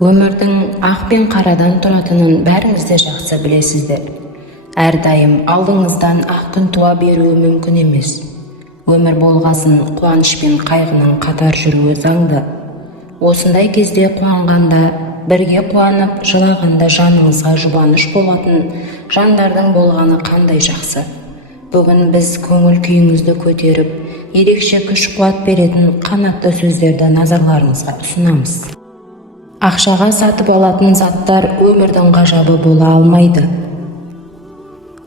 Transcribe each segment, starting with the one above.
Өмірдің ақ пен қарадан тұратынын бәріңіз де жақсы білесіздер. Әрдайым алдыңыздан ақ күн туа беруі мүмкін емес. Өмір болғасын қуаныш пен қайғының қатар жүруі заңды. Осындай кезде қуанғанда, бірге қуанып, жылағанда жаныңызға жұбаныш болатын жандардың болғаны қандай жақсы. Бүгін біз көңіл күйіңізді көтеріп, ерекше күш-қуат беретін қанатты сөздерді назарларыңызға ұсынамыз. Ақшаға сатып алатын заттар өмірдің ғажабы бола алмайды.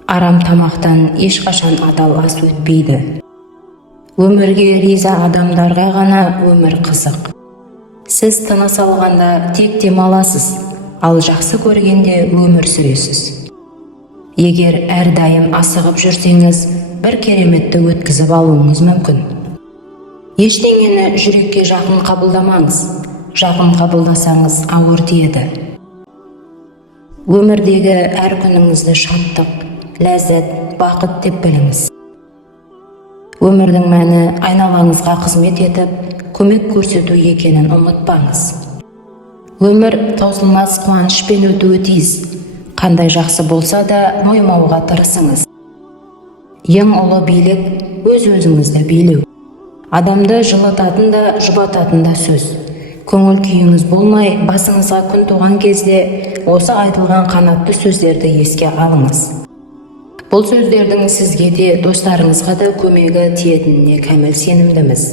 Арам тамақтан ешқашан адал ас өтпейді. Өмірге риза адамдарға ғана өмір қызық. Сіз тыныс алғанда тек демаласыз, ал жақсы көргенде өмір сүресіз. Егер әрдайым асығып жүрсеңіз, бір кереметті өткізіп алуыңыз мүмкін. Ештеңені жүрекке жақын қабылдамаңыз. Жақын қабылдасаңыз ауыр тиеді. Өмірдегі әр күніңізді шаттық, ләззат, бақыт деп біліңіз. Өмірдің мәні айналаңызға қызмет етіп, көмек көрсету екенін ұмытпаңыз. Өмір таусылмас қуанышпен өтуі тиіс. Қандай жақсы болса да мойымауға тырысыңыз. Ең ұлы билік өз-өзіңізді билеу. Адамды жылытатын да, жұбататын да сөз. Көңіл күйіңіз болмай, басыңызға күн туған кезде осы айтылған қанатты сөздерді еске алыңыз. Бұл сөздердің сізге де, достарыңызға да көмегі тиетініне кәміл сенімдіміз.